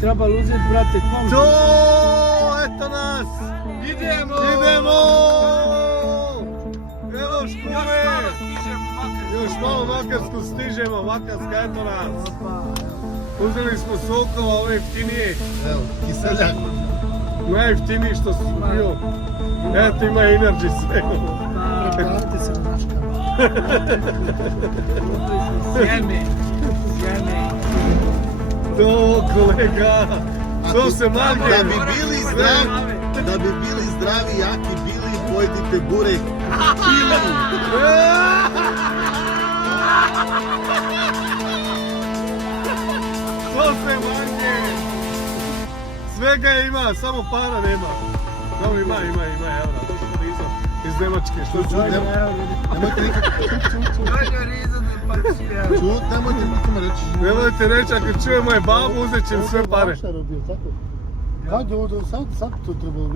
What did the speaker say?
trebalo uzeti, brate, kombi. To, eto nas! Idemo! Idemo! Evo škume! Još malo Makarsku stižemo, Makarska, eto nas! Uzeli smo Sokova, ove jeftinije. Evo, kiseljak. Najjeftiniji što su bio. Eto ima Energy sve. Preparati se na naš kanal. Sjeme. Sjeme. To, kolega! To se mlade! Da bi bili zdravi, jaki bili, pojedite burek. To se mlade! Svega ima, samo para nema. No, ima, evo, došlo iz Njemačke, što ću? Nemojte nikom reći. Nemojte reći, ako čuje moje babu, uzet će im sve pare. Kad je ovo, sad to trebalo